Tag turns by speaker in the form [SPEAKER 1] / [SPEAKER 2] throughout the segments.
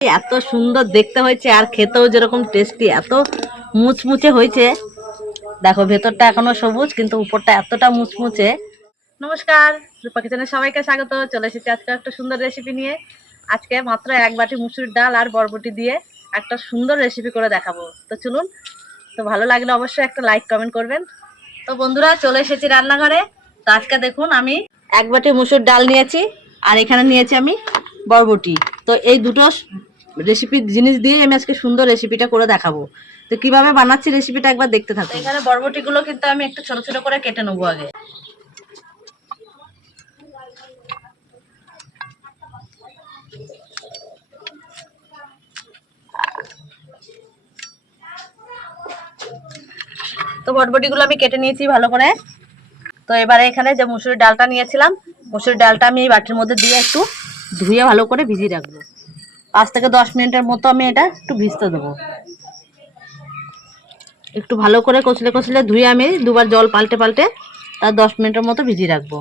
[SPEAKER 1] এত সুন্দর দেখতে হয়েছে, আর খেতেও যেরকম টেস্টি এত মুচমুচে হয়েছে। দেখো, ভেতরটা এখনও সবুজ, কিন্তু উপরটা এতটা মুচমুচে। নমস্কার, রূপা কিচেনে সবাইকে স্বাগত। চলে এসেছি আজকে একটা সুন্দর রেসিপি নিয়ে। আজকে মাত্র এক বাটি মুসুর ডাল আর বরবটি দিয়ে একটা সুন্দর রেসিপি করে দেখাবো। তো চলুন, তো ভালো লাগলে অবশ্যই একটা লাইক কমেন্ট করবেন। তো বন্ধুরা, চলে এসেছি রান্নাঘরে। তো আজকে দেখুন, আমি এক বাটি মুসুর ডাল নিয়েছি, আর এখানে নিয়েছি আমি বরবটি। তো এই দুটো রেসিপি জিনিস দিয়ে আমি আজকে সুন্দর রেসিপিটা করে দেখাবো। তো কীভাবে বানাচ্ছি রেসিপিটা একবার দেখতে থাকো এখানে বরবটিগুলো কিন্তু আমি একটু ছোট ছোট করে কেটে নেব আগে। তো বটবটিগুলো আমি কেটে নিয়েছি ভালো করে। তো এবারে এখানে যে মুসুরির ডালটা নিয়েছিলাম, মুসুরির ডালটা আমি বাটির মধ্যে দিয়ে একটু ধুয়ে ভালো করে ভিজিয়ে রাখব। পাঁচ থেকে দশ মিনিটের মতো আমি এটা একটু ভিজতে দেবো। একটু ভালো করে কচলে কচলে ধুয়ে আমি দুবার জল পাল্টে পাল্টে তার দশ মিনিটের মতো ভিজিয়ে রাখব।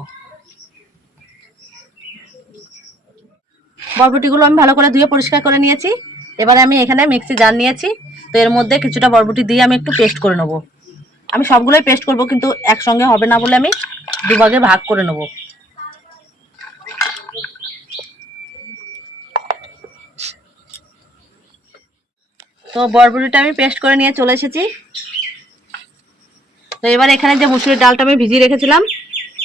[SPEAKER 1] বরবটিগুলো আমি ভালো করে ধুয়ে পরিষ্কার করে নিয়েছি। এবারে আমি এখানে মিক্সি জার নিয়েছি। তো এর মধ্যে কিছুটা বরবটি দিয়ে আমি একটু পেস্ট করে নেব। আমি সবগুলোই পেস্ট করব কিন্তু একসঙ্গে হবে না বলে আমি দুভাগে ভাগ করে নেব। তো বরবটিটা আমি পেস্ট করে নিয়ে চলে এসেছি। তো এবার এখানে যে মুসুরের ডালটা আমি ভিজিয়ে রেখেছিলাম,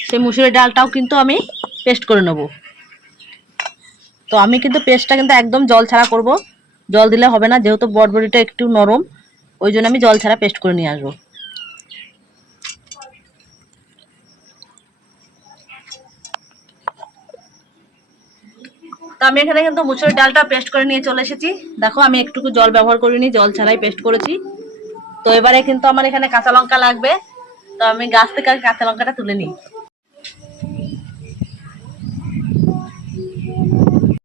[SPEAKER 1] সেই মুসুরের ডালটাও কিন্তু আমি পেস্ট করে নেব। তো আমি কিন্তু পেস্টটা কিন্তু একদম জল ছাড়া করব। জল দিলে হবে না, যেহেতু বরবটিটা একটু নরম, ওই জন্য আমি জল ছাড়া পেস্ট করে নিয়ে আসব। আমি এখানে কিন্তু মুসুরির ডালটা পেস্ট করে নিয়ে চলে এসেছি। দেখো, আমি একটুকু জল ব্যবহার করিনি, জল ছাড়াই পেস্ট করেছি। তো এবারে কিন্তু আমার এখানে কাঁচা লঙ্কা লাগবে। তো আমি গাছ থেকে কাঁচা লঙ্কাটা তুলে নিই।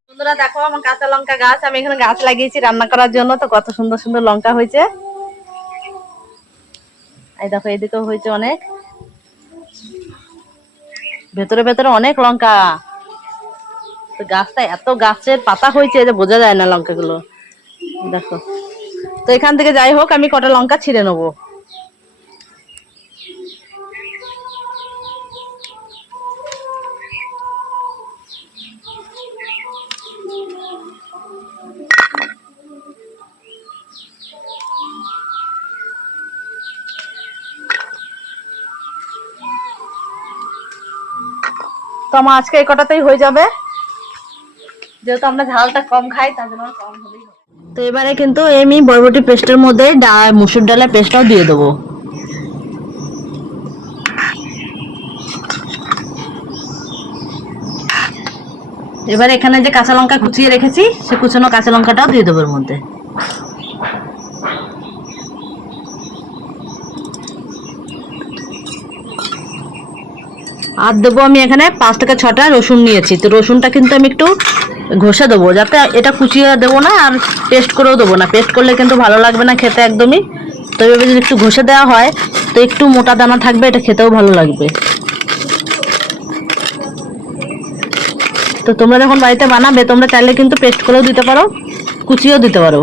[SPEAKER 1] বন্ধুরা, দেখো, আমার কাঁচা লঙ্কা গাছ, আমি এখানে গাছ লাগিয়েছি রান্না করার জন্য। তো কত সুন্দর সুন্দর লঙ্কা হয়েছে। এই দেখো, এদিকেও হয়েছে অনেক। ভেতরে ভেতরে অনেক লঙ্কা। তো গাছটা, এত গাছের পাতা হয়েছে যে বোঝা যায় না লঙ্কাগুলো। দেখো। তো এখান থেকে যাই হোক, আমি কটা লঙ্কা ছিঁড়ে নেব। তো আমার আজকে এই কটাতেই হয়ে যাবে। যেহেতু আমরা ঝালটা কম খাই, তার জন্য কম হলেই। তো এবারে কিন্তু আমি বরবটি পেস্টের মধ্যে ডাল, মুসুর ডালের পেস্টটাও দিয়ে দেবো। এবার এখানে যে কাঁচা লঙ্কা কুচিয়ে রেখেছি, সে কুচানো কাঁচা লঙ্কাটাও দিয়ে দেবো এর মধ্যে। আর দেবো আমি এখানে পাঁচ থেকে ছটা রসুন নিয়েছি। তো রসুনটা কিন্তু আমি একটু ঘষে দেবো, যাতে এটা কুচিয়ে দেবো না আর পেস্ট করেও দেবো না। পেস্ট করলে কিন্তু ভালো লাগবে না খেতে একদমই। তো এভাবে যদি একটু ঘষে দেওয়া হয়, তো একটু মোটা দানা থাকবে, এটা খেতেও ভালো লাগবে। তো তোমরা যখন বাড়িতে বানাবে, তোমরা চাইলে কিন্তু পেস্ট করেও দিতে পারো, কুচিয়েও দিতে পারো।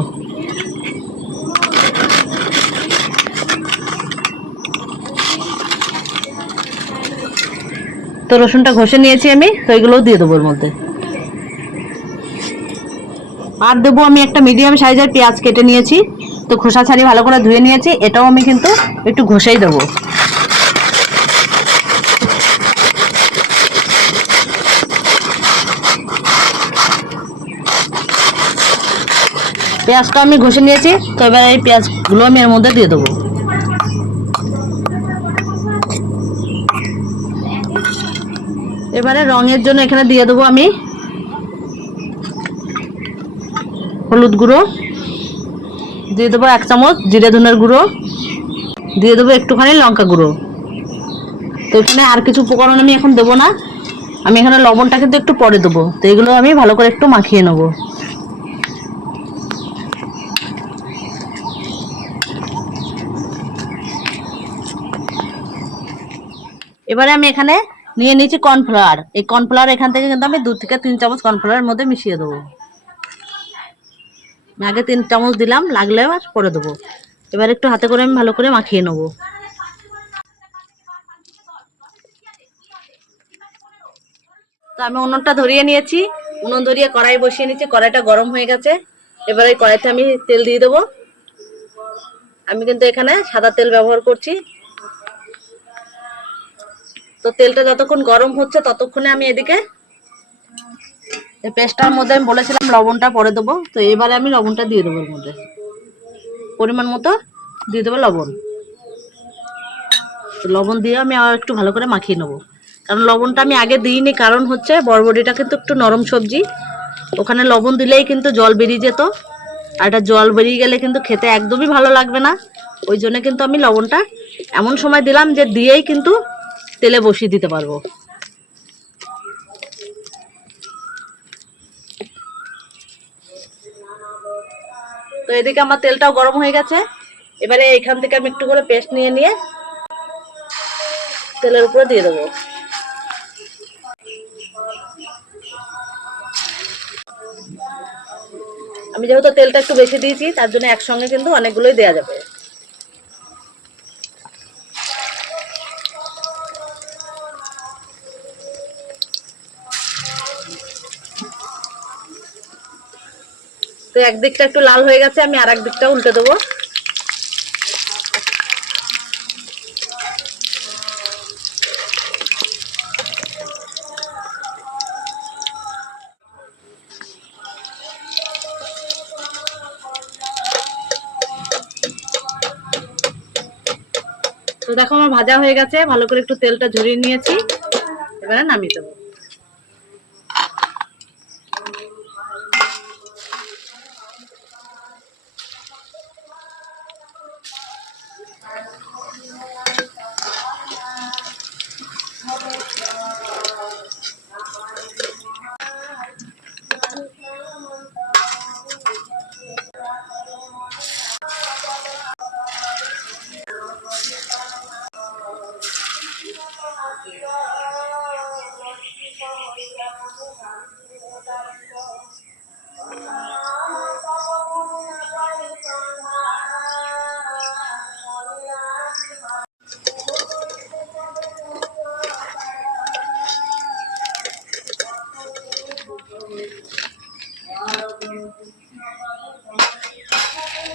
[SPEAKER 1] তো রসুনটা ঘষে নিয়েছি আমি, তো এগুলোও দিয়ে দেবো এর মধ্যে। আর দেবো আমি একটা মিডিয়াম সাইজের পেঁয়াজ কেটে নিয়েছি। তো খোসা ছাড়ি ভালো করে ধুয়ে নিয়েছি। এটাও আমি কিন্তু একটু ঘষেই দেবো। পেঁয়াজটা আমি ঘষে নিয়েছি। তো এবার এই পেঁয়াজগুলো আমি এর মধ্যে দিয়ে দেবো। এবারে রঙের জন্য এখানে দিয়ে দেবো আমি হলুদ গুঁড়ো, দিয়ে দেবো এক চামচ জিরে ধনের গুঁড়ো, দিয়ে দেবো একটুখানি লঙ্কা গুঁড়ো। তো এখানে আর কিছু উপকরণ আমি এখন দেবো না। আমি এখানে লবণটা কিন্তু একটু পরে দেবো। তো এগুলো আমি ভালো করে একটু মাখিয়ে নেব। এবারে আমি এখানে নিয়ে নিয়েছি কর্নফ্লাওয়ার। এই কর্নফ্লাওয়ার এখান থেকে কিন্তু আমি দু থেকে তিন চামচ কর্নফ্লাওয়ারের মধ্যে মিশিয়ে দেবো। আগে তিন চামচ দিলাম, লাগলে আর করে দেবো। এবার একটু হাতে করে আমি ভালো করে মাখিয়ে নেব। তো আমি উনুনটা ধরিয়ে নিয়েছি। উনুন ধরিয়ে কড়াই বসিয়ে নিয়েছি, কড়াইটা গরম হয়ে গেছে। এবার এই কড়াইতে আমি তেল দিয়ে দেবো। আমি কিন্তু এখানে সাদা তেল ব্যবহার করছি। তো তেলটা যতক্ষণ গরম হচ্ছে ততক্ষণে আমি এদিকে এই পেস্টটার মধ্যে আমি বলেছিলাম লবণটা পরে দেবো, তো এবারে আমি লবণটা দিয়ে দেবো এর মধ্যে। পরিমাণ মতো দিয়ে দেবো লবণ। লবণ দিয়ে আমি আর একটু ভালো করে মাখিয়ে নেব। কারণ লবণটা আমি আগে দিইনি, কারণ হচ্ছে বরবটিটা কিন্তু একটু নরম সবজি। ওখানে লবণ দিলেই কিন্তু জল বেরিয়ে যেত। আর এটা জল বেরিয়ে গেলে কিন্তু খেতে একদমই ভালো লাগবে না। ওই জন্য কিন্তু আমি লবণটা এমন সময় দিলাম যে দিয়েই কিন্তু তেলে বসিয়ে দিতে পারব। তো এদিকে আমার তেলটাও গরম হয়ে গেছে। এবারে এখান থেকে আমি একটু করে পেস্ট নিয়ে নিয়ে তেলের উপরে দিয়ে দেবো। আমি যেহেতু তেলটা একটু বেশি দিয়েছি, তার জন্য একসঙ্গে কিন্তু অনেকগুলোই দেওয়া যাবে। তো একদিকটা একটু লাল হয়ে গেছে, আমি আর দিকটা উল্টে দেবো। তো দেখো আমার ভাজা হয়ে গেছে, ভালো করে একটু তেলটা ঝরিয়ে নিয়েছি। এবারে নামিয়ে দেবো।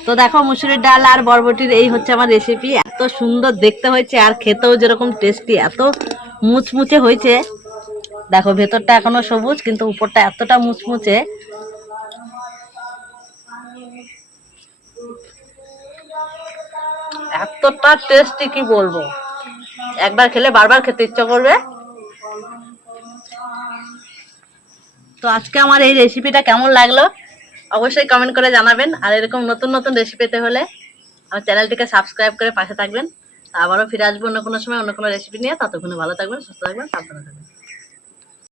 [SPEAKER 1] তো দেখো মুসুরির ডাল আর বরবটির এই হচ্ছে আমার রেসিপি সুন্দর দেখতে হয়েছে, আর খেতেও যেরকম টেস্টি এত মুচমুচে হয়েছে। দেখো, ভেতরটা এখনও সবুজ, কিন্তু উপরটা এতটা মুচমুচে। এতটা টেস্টি কি বলব? একবার খেলে বারবার খেতে ইচ্ছা করবে। তো আজকে আমার এই রেসিপিটা কেমন লাগল? অবশ্যই কমেন্ট করে জানাবেন, আর এরকম নতুন নতুন রেসিপি পেতে হলে আমার চ্যানেলটিকে সাবস্ক্রাইব করে পাশে থাকবেন। আবারও ফিরে আসব অন্য কোনো সময়, অন্য কোনো রেসিপি নিয়ে। ততক্ষণে ভালো থাকবেন, সুস্থ থাকবেন, সাবধানে থাকবেন।